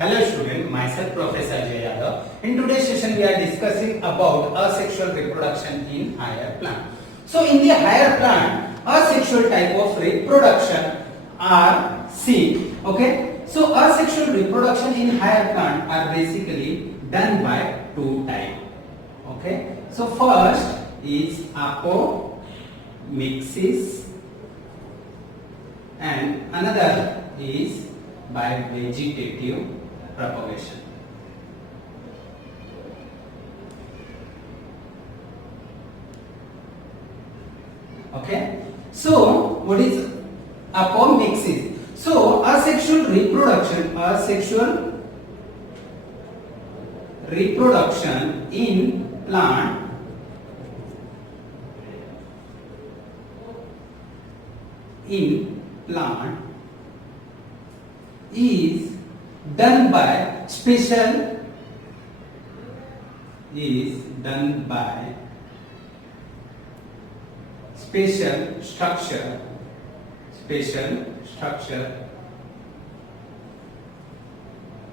Hello student, myself Professor Jay Yadav. In today's session we are discussing about asexual reproduction in higher plant. So in the higher plant, asexual type of reproduction are seen. Okay. So asexual reproduction in higher plant are basically done by two types. Okay. So first is apomixis and another is by vegetative propagation. Okay. So what is apomixis? So asexual reproduction in plant is done by special structure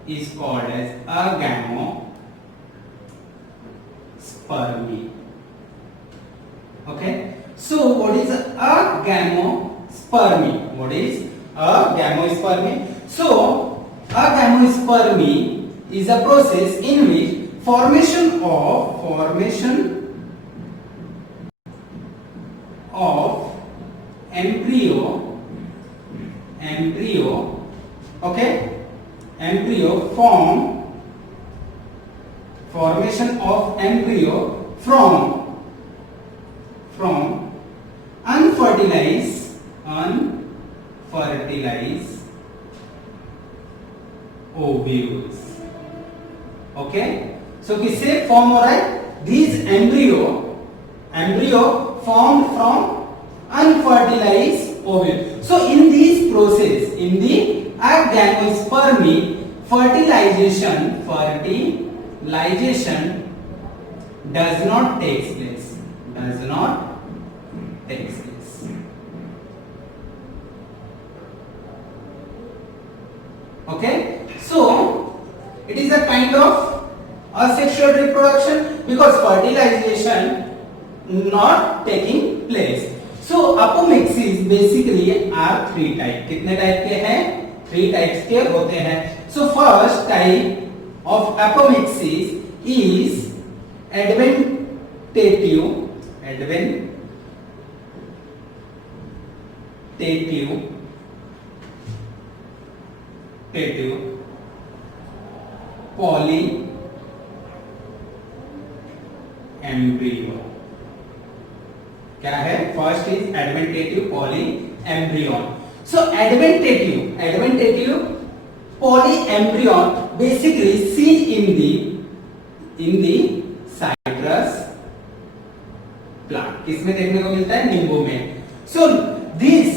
is called as agamospermy. Okay. So what is agamospermy? So agamospermy is a process in which formation of embryo okay, formation of embryo from unfertilized ovules. Okay. So किससे form हो रहा है? These embryo formed from unfertilized ovule. So in this process, in the agamospermy, fertilization does not take place. Okay. So it is a kind of asexual reproduction because fertilization not taking place. So apomixis basically are three type. कितने type के हैं? Three types के होते हैं. So first type of apomixis is adventative polyembryo. क्या है? First is adventitive polyembryony. So adventitive polyembryony basically seen in the citrus plant. किसमें देखने को मिलता है? नींबू में. So this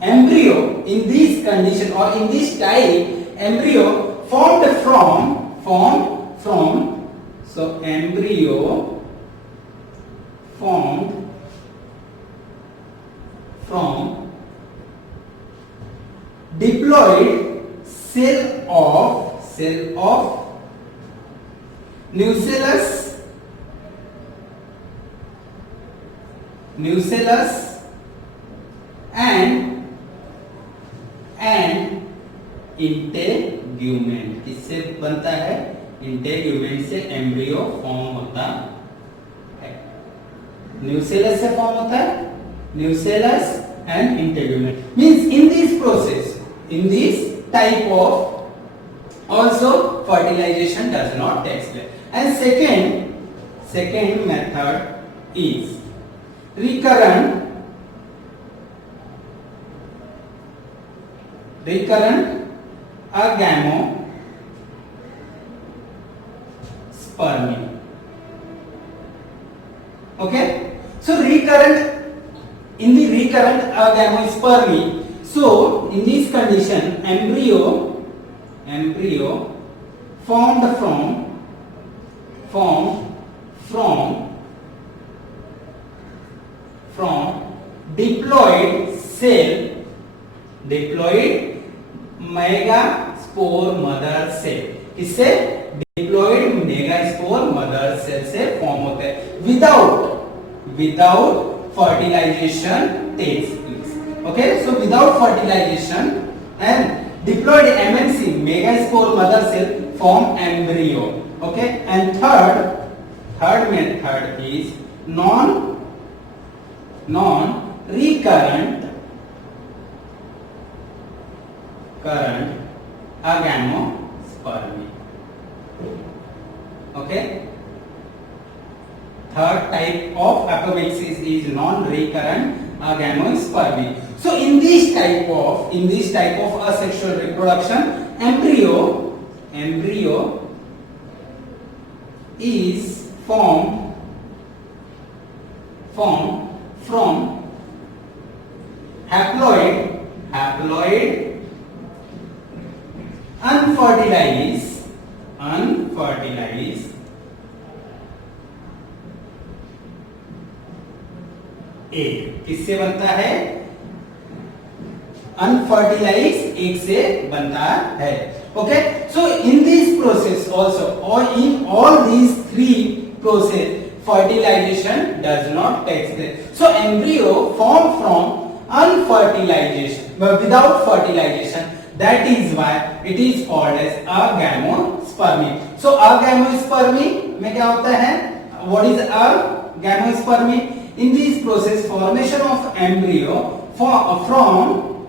embryo in this condition or in this type embryo formed from so embryo formed from diploid cell of nucellus and integument. किससे बनता है? इंटेग्यूमेंट से एम्ब्रियो फॉर्म होता है. न्यूसेलस से फॉर्म होता है. Nucellus and integument means in this process, in this type of also fertilization does not take place. And second method is recurrent agamospermy. Okay. So in the recurrent agamospermy, so in this condition embryo formed from diploid cell, diploid spore mother cell, इससे diploid megaspore mother cell से form होते हैं without fertilization takes place. Okay, so without fertilization and diploid MNC megaspore mother cell form embryo. Okay, and third method is non recurrent agamospermy. Okay, third type of apomixis is non-recurrent agamospermy. So in this type of asexual reproduction, embryo is formed from haploid unfertilized egg. किससे बनता है? Unfertilised egg से बनता है. Okay, so in this process also, or in all these three process, fertilization does not take place. So embryo formed from unfertilization, but without fertilization, that is why it is called as agamospermy. So agamospermy में क्या होता है? What is agamospermy? In this process, formation of embryo from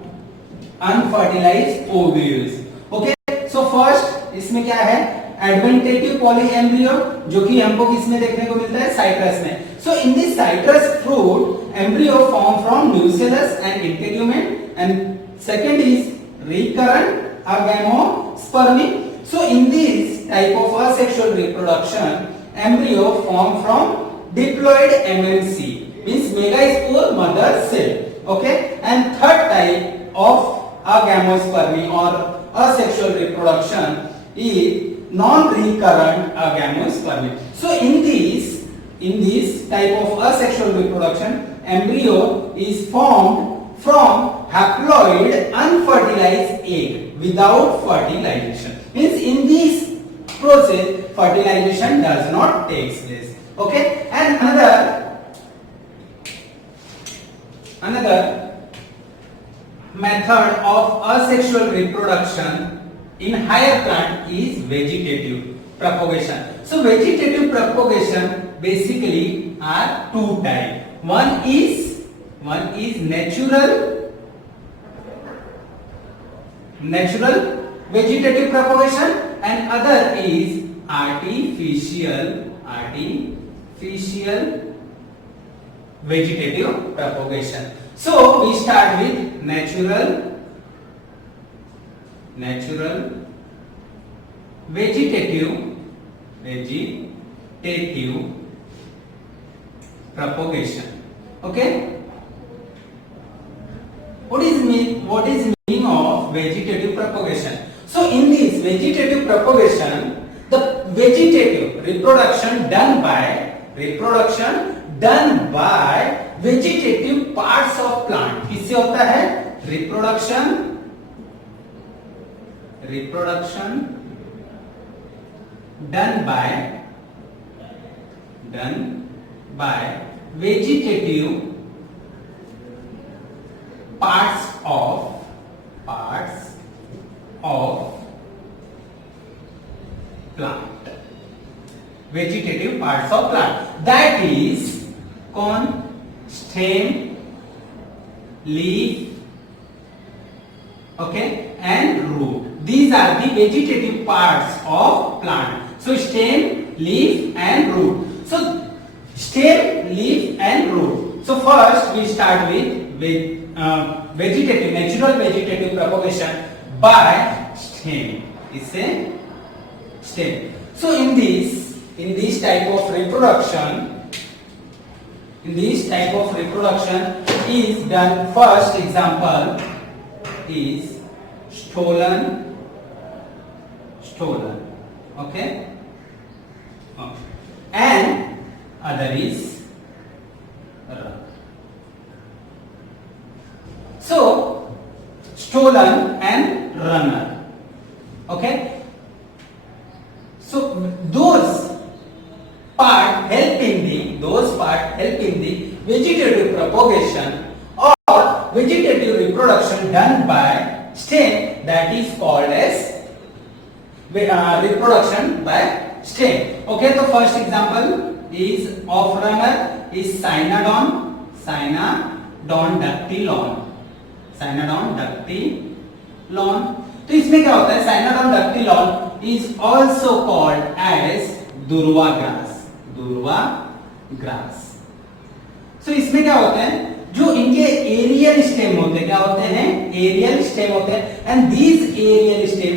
unfertilized ovules. Okay, so first इसमें क्या है? Adventative polyembryo, जो कि हमको किसमें देखने को मिलता है? साइट्रस में. So in this citrus fruit, embryo form from nucellus and integument, and second is recurrent agamospermy. So in this type of asexual reproduction, embryo form from diploid MNC, means megaspore mother cell. Okay, and third type of agamospermy or asexual reproduction is non-recurrent agamospermy. So in this type of asexual reproduction, embryo is formed from haploid unfertilized egg without fertilization. Means in this process, fertilization does not take place. Okay, and another method of asexual reproduction in higher plant is vegetative propagation. So vegetative propagation basically are two types. One is natural vegetative propagation, and other is artificial vegetative propagation. So we start with natural vegetative propagation. Okay, what is meaning of vegetative propagation? So in this vegetative propagation, the vegetative reproduction done by vegetative parts of plant. किससे होता है? reproduction done by vegetative parts of plant. Vegetative parts of plant, that is कौन? stem, leaf, okay, and root. These are the vegetative parts of plant. So stem, leaf, and root. So stem, leaf, and root. So first we start with natural vegetative propagation by stem. इससे stem. So in this type of reproduction, is done. First example is stolen. Okay, and other is run. So stolen and runner. Okay, so those part help in the vegetative propagation or vegetative reproduction done by stem, that is called as reproduction by stem. Okay, the first example is of runner is Cynodon dactylon. तो इसमें क्या होता है, Cynodon dactylon is also called as durva grass. So इसमें क्या होता है, जो इनके एरियल स्टेम होते हैं, क्या होते हैं, एरियल स्टेम होते हैं, and these aerial stem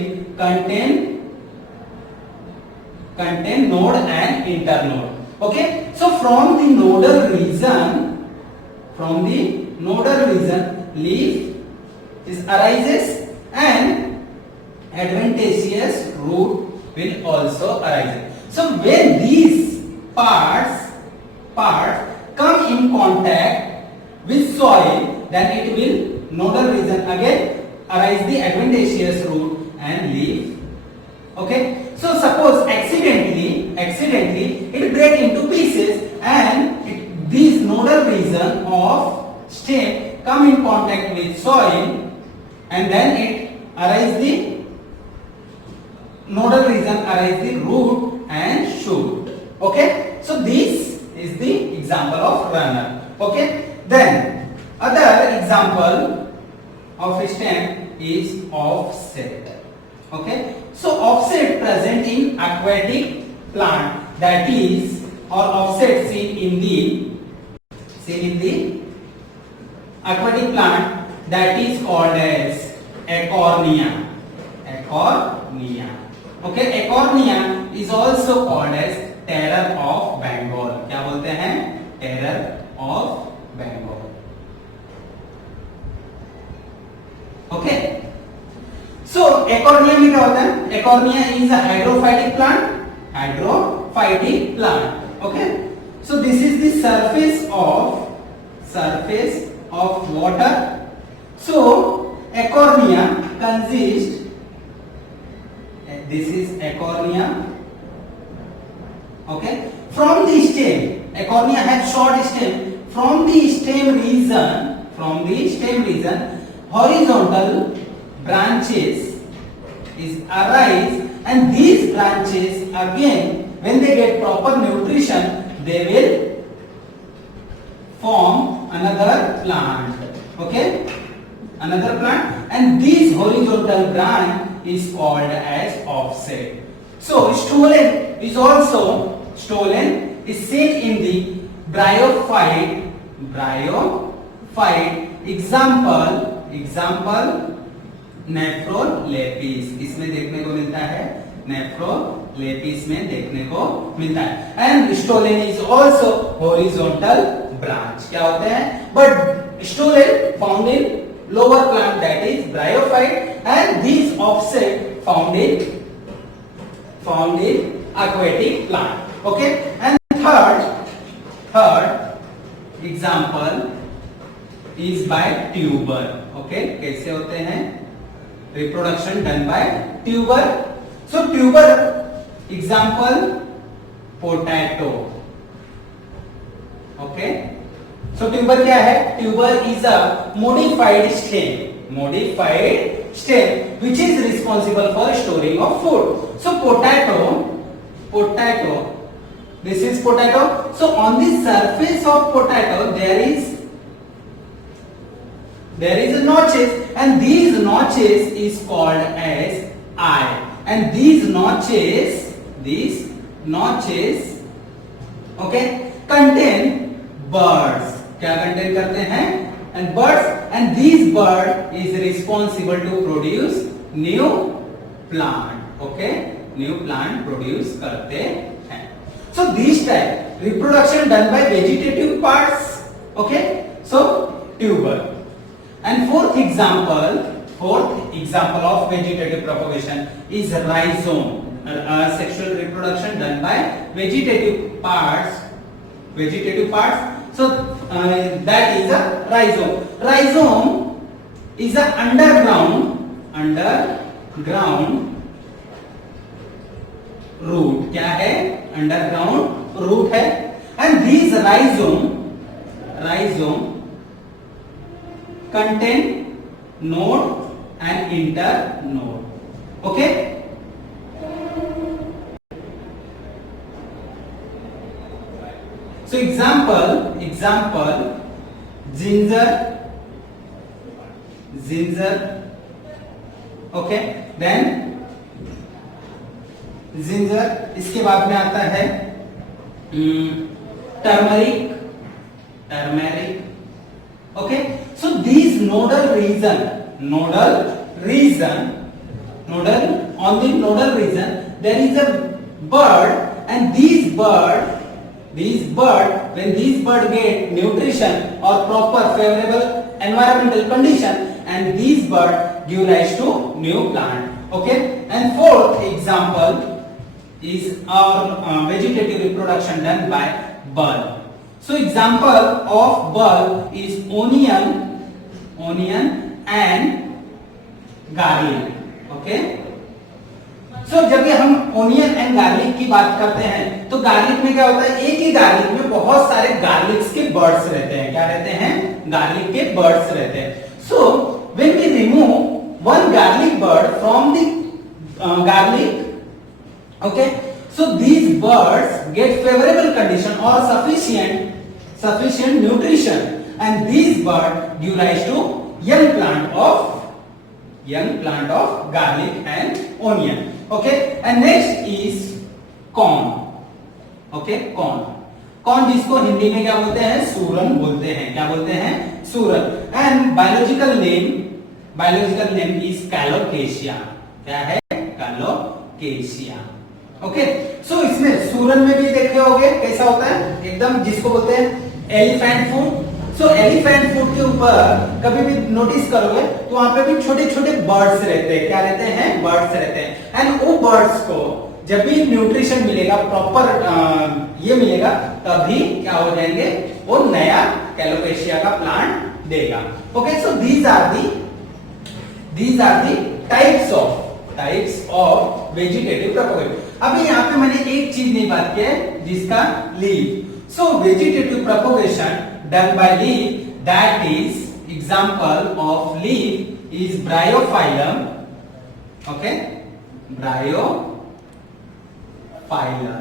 contain node and internode. Okay, so from the nodal region leaf is arises and adventitious root will also arise. So when these parts come in contact with soil, then it will nodal region again arise the adventitious root and leaf. Okay, so suppose accidentally it break into pieces and these nodal region of stem come in contact with soil, and then it arise the nodal region arise the root and shoot. Okay, so this is the example of runner. Okay, then other example of stem is offset. Okay, so offset present in aquatic plant, that is, or offset seen in the aquatic plant, that is called as acornia. Okay, acornia is also called as terror of Bengal. क्या बोलते हैं, terror of Bengal. Okay, so acornia में क्या होता है, acornia is a hydrophytic plant. Okay, so this is the surface of water. So acornia consists, this is acornia. Okay, from the stem, acornia has short stem. From the stem region horizontal branches is arise, and these branches again, when they get proper nutrition, they will form another plant. Okay, another plant, and this horizontal branch is called as offset. So stolon is seen in the bryophyte. Example nephrolepis, इसमें देखने को मिलता है, nephrolepis में देखने को मिलता है. And stolen is also horizontal branch. क्या होते हैं, but stolen found in lower plant, that is bryophyte, and this offset found in aquatic plant. Okay, and third example is by tuber. Okay, कैसे होते हैं, reproduction done by tuber. So tuber example potato. Okay, so tuber क्या है, tuber is a modified stem which is responsible for storing of food. So potato, this is potato. So on the surface of potato there is a notches, and these notches is called as eye, and these notches okay contain birds. क्या contain करते हैं, and birds, and this bird is responsible to produce new plant. Okay, new plant produce करते हैं. So this type reproduction done by vegetative parts. Okay, so tuber. And fourth example of vegetative propagation is rhizome. Sexual reproduction done by vegetative parts. So that is a rhizome. Rhizome is a underground root, क्या है? Underground root है। And these rhizome contain node and internode. Okay? So example, ginger. Okay? Then ginger, इसके बाद में आता है turmeric. Okay? So these nodal region on the nodal region there is a bird, and these bird when these bird get nutrition or proper favorable environmental condition, and these bird give rise to new plant. Okay? And fourth example is our vegetative reproduction done by bulb. So example of bulb is onion and garlic. Okay? So जब ये हम onion and garlic की बात करते हैं तो garlic में क्या होता है? एक ही गार्लिक में बहुत सारे गार्लिक्स के बर्ड्स रहते हैं। क्या रहते हैं? गार्लिक के बर्ड्स रहते हैं। So when we remove one garlic bird from the garlic, okay, so these birds get favorable condition or sufficient nutrition, and these birds give rise to young plant of garlic and onion. Okay? And next is corn. Okay? corn जिसको हिंदी में क्या बोलते हैं? सूरन बोलते हैं। क्या बोलते हैं? सूरन। And biological name is colocasia. क्या है? कैलोकेशिया। ओके? सो इसमें सूरन में भी देखे होंगे कैसा होता है, एकदम जिसको बोलते हैं एलिफेंट फूड। सो एलिफेंट फूड के ऊपर कभी भी नोटिस करोगे तो वहां पे भी छोटे छोटे बर्ड्स रहते हैं। क्या रहते हैं? बर्ड्स रहते हैं। एंड वो बर्ड्स को जब भी न्यूट्रिशन मिलेगा, प्रॉपर ये मिलेगा, तभी क्या हो जाएंगे? वो नया कैलोकेशिया का प्लांट देगा। Okay? So these are the types of vegetative propagation. अभी यहाँ पे मैंने एक चीज नहीं बात की है, जिसका leaf. So vegetative propagation done by leaf, that is example of leaf is bryophyllum. Okay? Bryophyllum,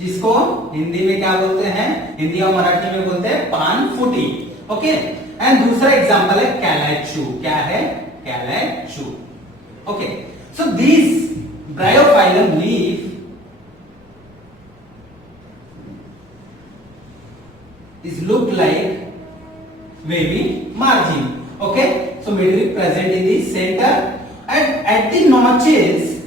जिसको हिंदी में क्या बोलते हैं? हिंदी और मराठी में बोलते हैं पान फूटी। ओके? एंड दूसरा एग्जांपल है कैलाचू। क्या है? Kalanchoe. Okay? So this bryophyllum leaf is look like wavy margin. Okay? So middle present in the center, and at the notches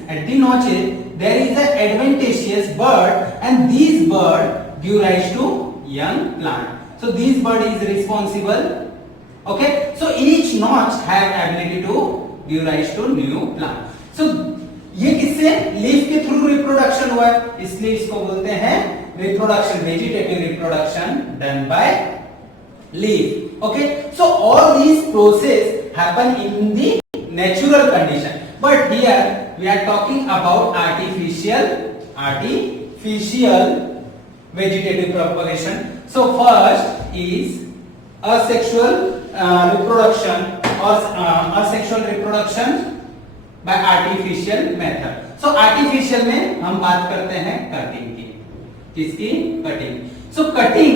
there is an adventitious bird, and these bird give rise to young plant. So this bird is responsible. Okay? So each notch have ability to give rise to new plant. So ये किससे? Leaf के through reproduction हुआ है, इसलिए इसको बोलते हैं reproduction, vegetative reproduction done by leaf. Okay? So all these process happen in the natural condition, but here we are talking about artificial vegetative propagation. So first is asexual reproduction or asexual reproduction by artificial method. So artificial में हम बात करते हैं cutting की। किसकी? Cutting. So cutting,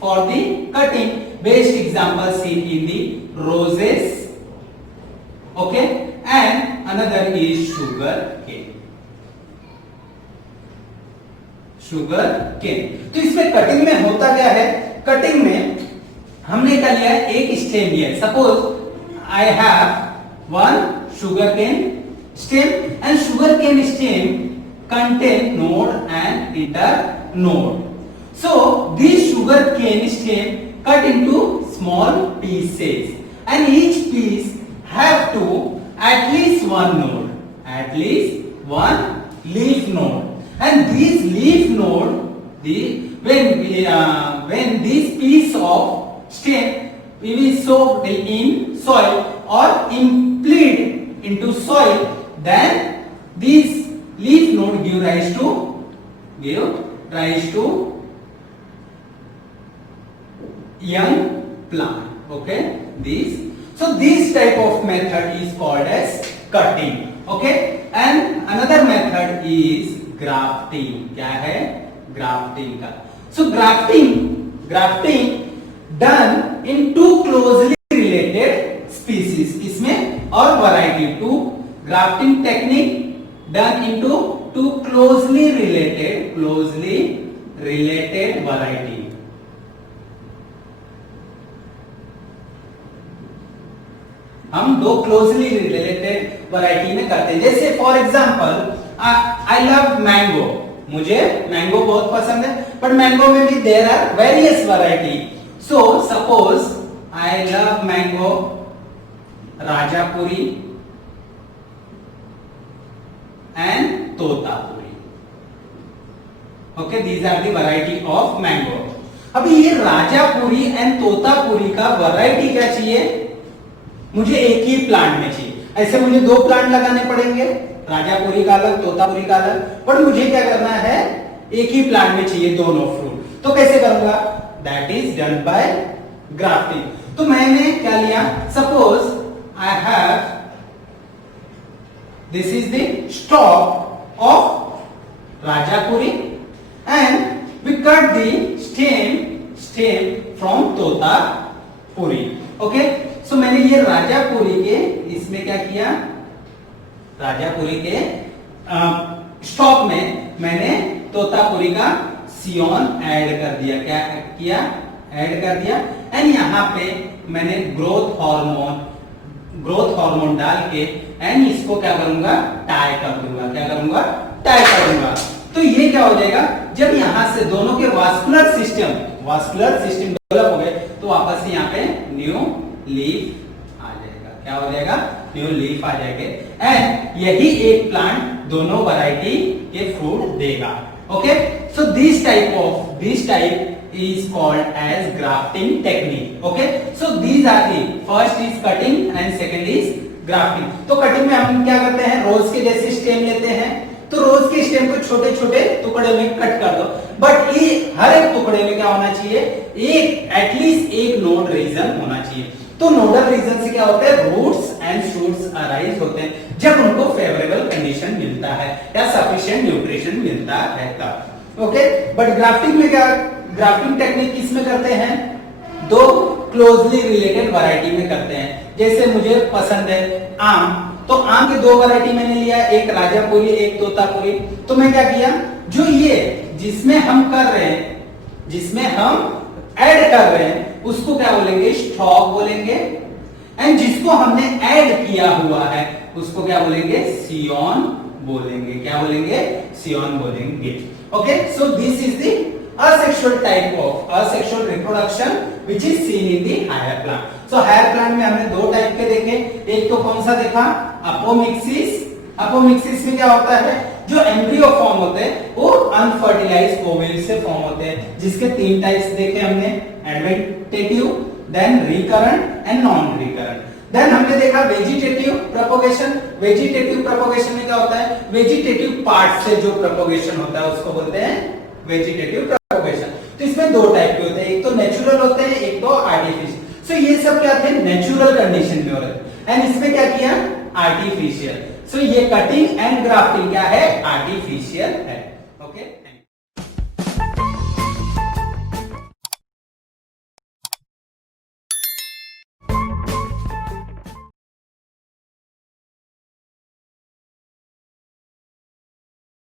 for the cutting best example seen in the roses. Okay? And another is sugar cane. तो इसमें cutting में होता क्या है? कटिंग में हमने क्या लिया? एक स्टेम लिया। Suppose I have one sugar cane stem, and sugar cane stem contain node and internode. So this sugar cane stem cut into small pieces, and each piece have to at least one leaf node, and this leaf node, when this piece of stem will be soaked in soil or implanted into soil, then this leaf node give rise to young plant. Okay, this type of method is called as cutting. Okay, and another method is grafting. क्या है? grafting का. So grafting done in two closely related species. इसमें और variety, two grafting technique done into two closely related variety. हम दो closely related variety में करते हैं. जैसे for example I love mango. मुझे मैंगो बहुत पसंद है, बट मैंगो में भी there are various variety. So suppose I love mango Rajapuri and Totapuri. Okay, these are the variety of mango. अभी ये राजापुरी एंड तोतापुरी का वैरायटी क्या चाहिए? मुझे एक ही प्लांट में चाहिए. ऐसे मुझे दो प्लांट लगाने पड़ेंगे, राजापुरी का अलग, तोतापुरी का अलग, पर मुझे क्या करना है? एक ही प्लांट में चाहिए दोनों फ्रूट. तो कैसे करूंगा? That is done by grafting. तो मैंने क्या लिया? Suppose I have this is the stock of Rajapuri and we cut the stem from Totapuri. Okay, so मैंने ये राजापुरी के इसमें क्या किया? राजापुरी के स्टॉक में मैंने तोतापुरी का सियोन ऐड कर दिया. क्या किया? ऐड कर दिया. एंड यहाँ पे मैंने ग्रोथ हार्मोन डाल के एंड इसको क्या करूंगा? टाई कर दूंगा. क्या करूंगा? टाई करूंगा. तो ये क्या हो जाएगा? जब यहां से दोनों के वास्कुलर सिस्टम डेवलप हो गए तो वापस से यहाँ पे न्यू लीफ आ जाएगा. क्या हो जाएगा? न्यू लीफ आ जाएगा. एंड यही एक प्लांट दोनों वैरायटी के फ्रूट देगा. Okay, so this type is called as grafting technique. Okay, so these are the first is cutting and second is grafting. तो कटिंग में हम क्या करते हैं? रोज के जैसे स्टेम लेते हैं, तो रोज के स्टेम को छोटे छोटे टुकड़े में कट कर दो. बट ये हर एक टुकड़े में क्या होना चाहिए? एटलीस्ट एक नोड रीजन होना चाहिए. तो नोडल रीजन से क्या होता है? रूट्स एंड शूट्स अराइज होते हैं जब उनको फेवरेबल कंडीशन मिलता है या सफिशिएंट न्यूट्रिशन मिलता है तब. ओके, बट ग्राफ्टिंग में क्या? ग्राफ्टिंग टेक्निक किसमें करते हैं? दो क्लोजली रिलेटेड वैरायटी में करते हैं. जैसे मुझे पसंद है आम, तो आम के दो वैरायटी मैंने लिया, एक राजापुरी एक तोतापुरी. तो मैं क्या किया? जो ये जिसमें हम ऐड कर रहे हैं उसको क्या बोलेंगे? स्टॉक बोलेंगे. एंड जिसको हमने ऐड किया हुआ है उसको क्या बोलेंगे? सियोन बोलेंगे. क्या बोलेंगे? सियोन बोलेंगे. Okay, so this is the asexual type of asexual reproduction which is seen in the higher plant. So higher plant में हमने दो टाइप के देखे. एक तो कौन सा देखा? अपोमिक्सिस में क्या होता है? जो एम्ब्रियो फॉर्म होते हैं वो अनफर्टिलाइज्ड ओवल से फॉर्म होते हैं, जिसके तीन टाइप्स देखे हमने, adventitive, then recurrent and non recurrent. Then हमने देखा वेजिटेटिव प्रोपगेशन. वेजिटेटिव प्रोपगेशन में क्या होता है? वेजिटेटिव पार्ट से जो प्रोपगेशन होता है उसको बोलते हैं वेजिटेटिव प्रोपगेशन. तो इसमें दो टाइप के होते हैं, एक तो नेचुरल होते हैं, एक तो आर्टिफिशियल. सो ये सब क्या थे? नेचुरल कंडीशन में हो रहे हैं. एंड इसमें क्या किया? आर्टिफिशियल. सो ये कटिंग एंड ग्राफ्टिंग क्या